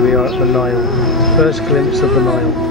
Here we are at the Nile. First glimpse of the Nile.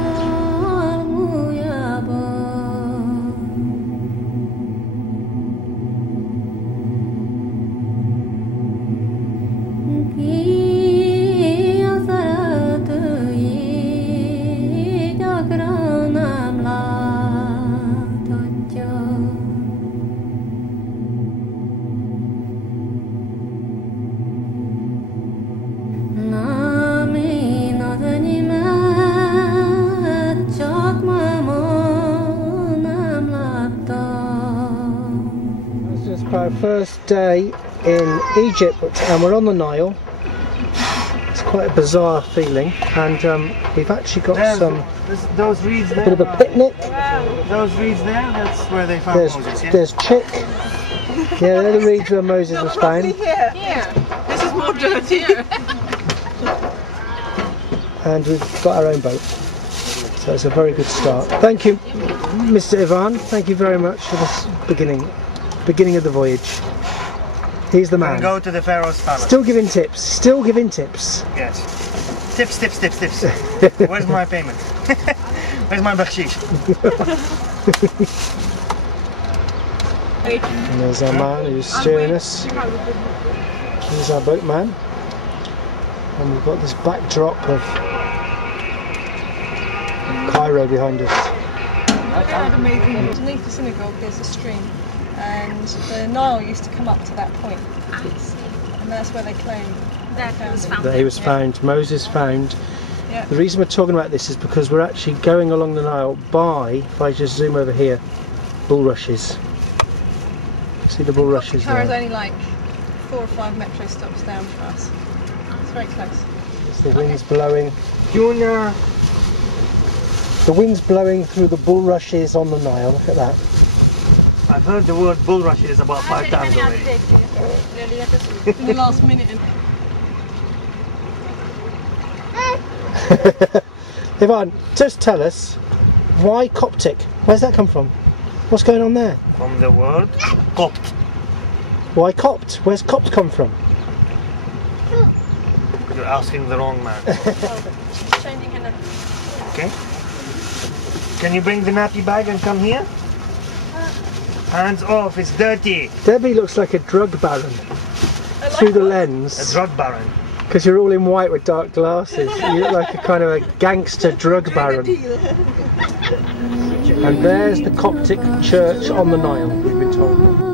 Our first day in Egypt, and we're on the Nile. It's quite a bizarre feeling, and we've actually got those reeds there, a bit of a picnic. Those reeds there, that's where they found Moses. Yeah? There's Chick. Yeah, they're the reeds where Moses was found. Here. This is more dirty. And we've got our own boat, so it's a very good start. Thank you, Mr. Ivan. Thank you very much for this beginning of the voyage. He's the man. And go to the Pharaoh's palace. Still giving tips. Still giving tips. Yes. Tips. Where's my payment? Where's my bakshish? And there's our man who's steering us. Here's our boatman. And we've got this backdrop of Cairo behind us. That's amazing. Underneath the synagogue there's a stream, and the Nile used to come up to that point. And that's where they claim that he was found. Moses found. Yeah. The reason we're talking about this is because we're actually going along the Nile by, if I just zoom over here, bulrushes. See the bulrushes there? Cairo's only like 4 or 5 metro stops down for us. It's very close. It's the wind's blowing. Junior. The wind's blowing through the bulrushes on the Nile. Look at that. I've heard the word bulrushes about 5 times already. In the last minute. Ivan, just tell us, why Coptic? Where's that come from? What's going on there? From the word Copt. Why Copt? Where's Copt come from? You're asking the wrong man. Okay. Can you bring the nappy bag and come here? Hands off, it's dirty. Debbie looks like a drug baron through the lens. A drug baron. Because you're all in white with dark glasses. You look like a kind of a gangster drug baron. And there's the Coptic church on the Nile, we've been told.